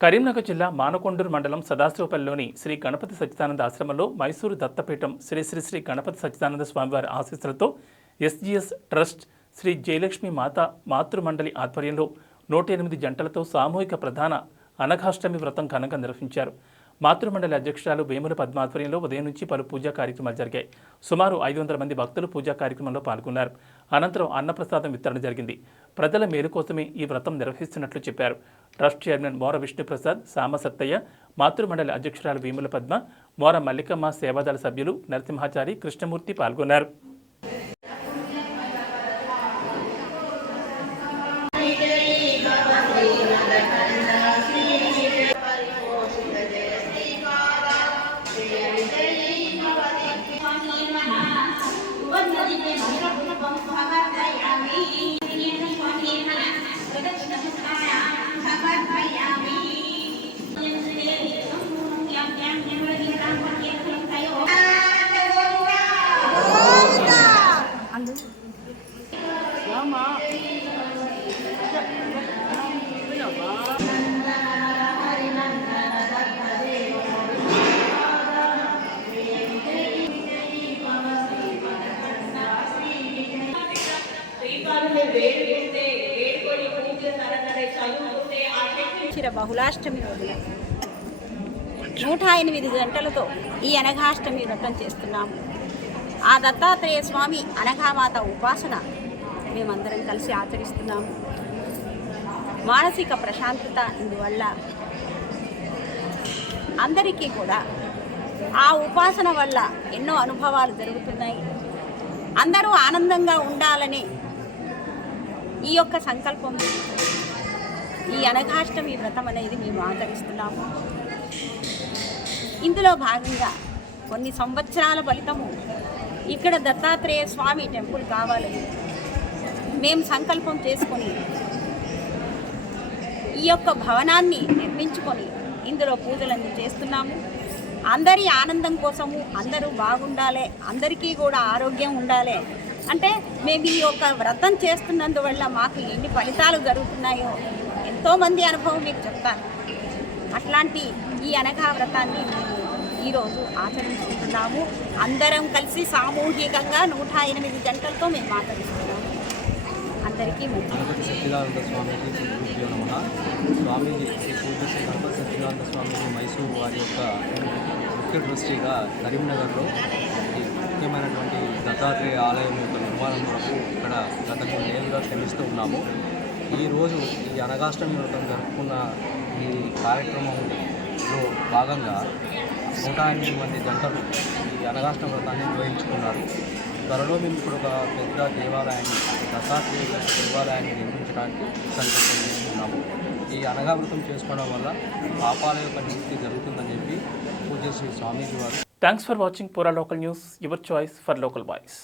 కరీంనగర్ జిల్లా మానకొండూరు మండలం సదాశివపల్లిలోని శ్రీ గణపతి సచ్చిదానంద ఆశ్రమంలో మైసూరు దత్తపీఠం శ్రీ శ్రీ శ్రీ గణపతి సచ్చిదానంద స్వామివారి ఆశీస్సులతో ఎస్జీఎస్ ట్రస్ట్ శ్రీ జయలక్ష్మి మాతృమండలి ఆధ్వర్యంలో 108 జంటలతో సామూహిక ప్రధాన అనఘాష్టమి వ్రతం ఘనంగా నిర్వహించారు. మాతృమండలి అధ్యక్షురాలు వేముల పద్మ ఆధ్వర్యంలో ఉదయం నుంచి పలు పూజా కార్యక్రమాలు జరిగాయి. సుమారు 500 మంది భక్తులు పూజా కార్యక్రమంలో పాల్గొన్నారు. అనంతరం అన్నప్రసాదం వితరణ జరిగింది. ప్రజల మేలు కోసమే ఈ వ్రతం నిర్వహిస్తున్నట్లు చెప్పారు. ట్రస్ట్ చైర్మన్ మోర విష్ణుప్రసాద్, సామసత్తయ్య, మాతృమండలి అధ్యక్షురాలు వేముల పద్మ, మోర మల్లికమ్మ సేవాదళ సభ్యులు నరసింహాచారి, కృష్ణమూర్తి పాల్గొన్నారు. బహుళాష్టమి రోజున 108 గంటలతో ఈ అనఘాష్టమి వ్రతం చేస్తున్నాము. ఆ దత్తాత్రేయ స్వామి అనఘామాత ఉపాసన మేమందరం కలిసి ఆచరిస్తున్నాము. మానసిక ప్రశాంతత ఇందువల్ల అందరికీ కూడా ఆ ఉపాసన వల్ల ఎన్నో అనుభవాలు జరుగుతున్నాయి. అందరూ ఆనందంగా ఉండాలని ఈ యొక్క సంకల్పం ఈ అనఘాష్టమి వ్రతం అనేది మేము ఆచరిస్తున్నాము. ఇందులో భాగంగా కొన్ని సంవత్సరాల ఫలితము ఇక్కడ దత్తాత్రేయ స్వామి టెంపుల్ కావాలని మేము సంకల్పం చేసుకొని ఈ యొక్క భవనాన్ని నిర్మించుకొని ఇందులో పూజలన్నీ చేస్తున్నాము. అందరి ఆనందం కోసము అందరూ బాగుండాలి, అందరికీ కూడా ఆరోగ్యం ఉండాలి అంటే మేము ఈ యొక్క వ్రతం చేస్తున్నందువల్ల మాకు ఎన్ని ఫలితాలు జరుగుతున్నాయో ఎంతోమంది అనుభవం మీకు చెప్తాను. అట్లాంటి ఈ అనఘా వ్రతాన్ని మేము ఈరోజు ఆచరించుకుంటున్నాము. అందరం కలిసి సామూహికంగా 108 గంటలతో మేము ఆచరిస్తున్నాము. అందరికీ గణపతి సచ్చిదానంద స్వామికి శ్రీ నమః. స్వామీజీ శ్రీ పూజ్య శ్రీ గణపతి సచ్చిదానంద స్వామిజీ మైసూరు వారి యొక్క ముఖ్య ట్రస్టీగా కరీంనగర్లో ముఖ్యమైనటువంటి దత్తాత్రేయ ఆలయం యొక్క నిర్మాణం కొరకు ఇక్కడ గత కొన్నేళ్ళుగా శ్రమిస్తూ ఉన్నాము. ఈరోజు ఈ అనఘాష్టమి వ్రతం జరుపుకున్న ఈ కార్యక్రమంలో భాగంగా 108 మంది జంటలు ఈ అనఘాష్టమి వ్రతాన్ని నిర్వహించుకున్నారు. త్వరలో మేము ఇప్పుడు ఒక పెద్ద దేవాలయాన్ని, దత్తాత్రేయ దేవాలయాన్ని నిర్మించడానికి సంకల్పం చేసుకున్నాము. ఈ అనఘా వ్రతం చేసుకోవడం వల్ల పాపాల యొక్క నివృత్తి జరుగుతుందని చెప్పి పూజ్య శ్రీ స్వామీజీ వారు. థ్యాంక్స్ ఫర్ వాచింగ్ పూరా local news, your choice for local voice.